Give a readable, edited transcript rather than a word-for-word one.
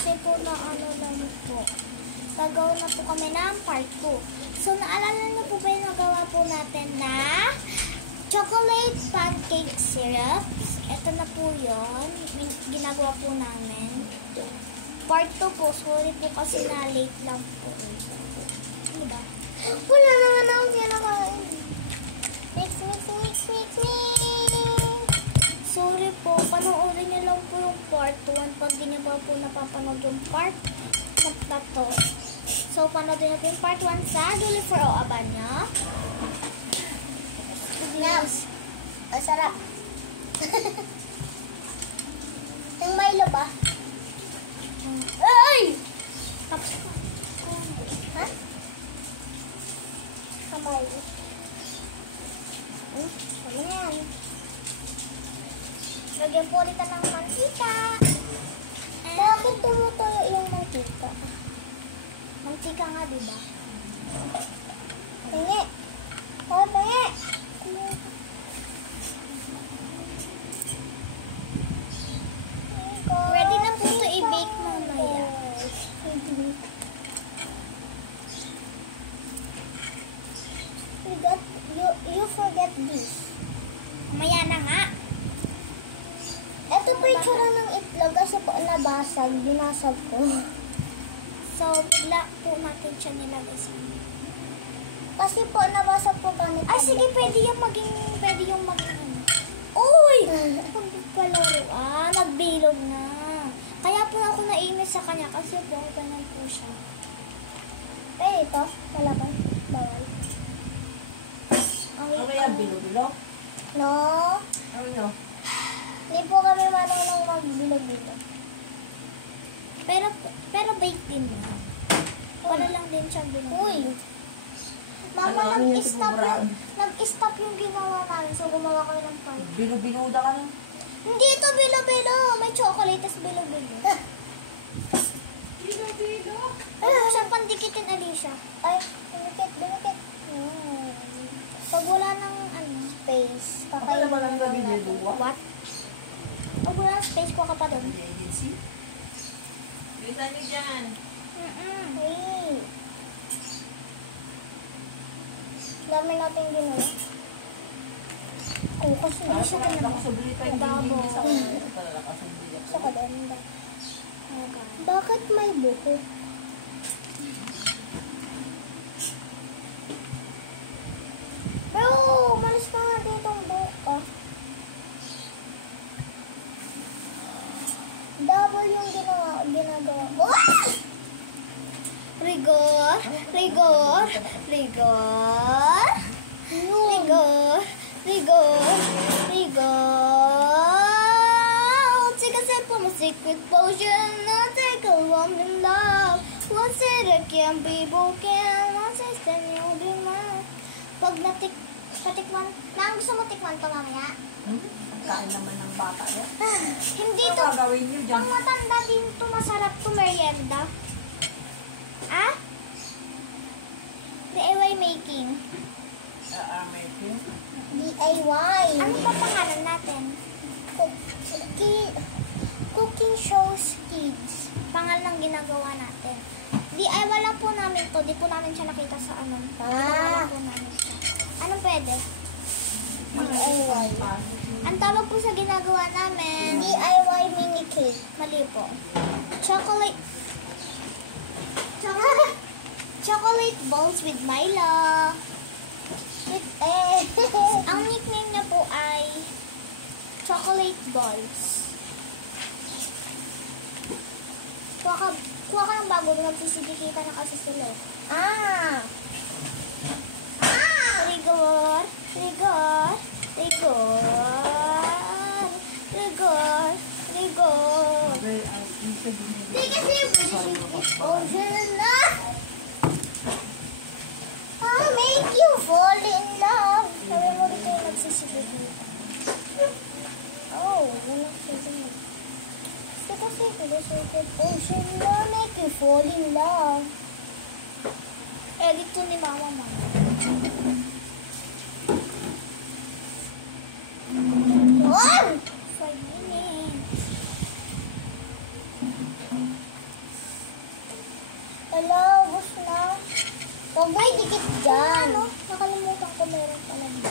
Kasi po na ano lang po. Gagawa na po kami ng part 2. So, naalala niyo po ba yung nagawa po natin na chocolate pancake syrup? Ito na po yun. Ginagawa po namin. Part 2 po. Sorry po kasi na late lang po. Diba? Wala naman akong kinakain. Mix. Sorry po. Panoorin niyo lang po yung part 1 pag di niyo pa po napapanood yung part na to. So, panoodin natin yung part 1 sa Julie for O Abanya. Yes. Masarap. Yung Milo ba? Ay! Tapos pa. Ha? Kamay. Ano yan? Lagyan po ulit ng mantika. Bakit tumutuyo yung mantika? Mantika nga, diba? Tingi. Oh, tingi. Ready na po ito i-bake mamaya. You forget this. Mamaya na nga. Ito po yung tsura ng itlog kasi po nabasag. Binasag ko. So, bigla po natin siya nilagay sa kasi po nabasag po kami. Ay, sige, pwede yung maging Uy! Pagpalaro. Nagbilog na. Kaya po ako nainis sa kanya kasi po ganyan po siya. Ito, wala ba? Bawal. Ano kaya bilo-bilo? No. Ano? Hindi po kami marunong magbilog-bilo. Pero bake din na. Para lang din siya bilog. Uy! Mama, nag-stop yung ginawa namin. So, gumawa kami ng part. Bilo-biluda ka lang. Hindi ito bilo-bilo. May chocolate, tas bilo-bilo. Bilo-bilo? Siya pandikitin, Alicia. Ay, dumikit. Pag wala ng space, Akala ba lang gabi bilo? What? Pag wala ng space, kuha ka pa doon. Agency? Bilisan niyo dyan. Hey. Dami natin ginawa. Kasi hindi siya ka naman. Dabo. Sa kadanda. Bakit may buko? Pero, malis na nga dito ang buko. Double yung ginagawa. Rigor. Take a sip from a secret potion. I'll take a one in love. Once it can be broken. Once I stand, you'll be mine. Pag patikman, gusto mo tikman to mamaya? Kain naman ng bata yan. Hindi ano to. Gagawin nyo dyan? Pang matanda din to, masarap to merienda. DIY making. Making? DIY. Ano pa pangalan natin? Cooking shows kids. Pangalan ng ginagawa natin. DIY lang po namin to. Di po namin siya nakita sa ano. Ginagawa po namin siya. Anong pwede? DIY. Ang tawag po sa ginagawa namin, DIY mini cake. Mali po. Chocolate balls with Milo. Ang nickname niya po ay chocolate balls. Kuha ka ng bago, nagsisigikita na kasi sila. Rigor. Di kasi ocean na. I'll make you fall in love. Sabi mo dito yung nagsisigikita. Wala siya. Kasi ocean na make you fall in love. Dito ni mama. 5 minutes. Huwag mo idikit dyan. Ano? Nakalimutan ko meron pala dito.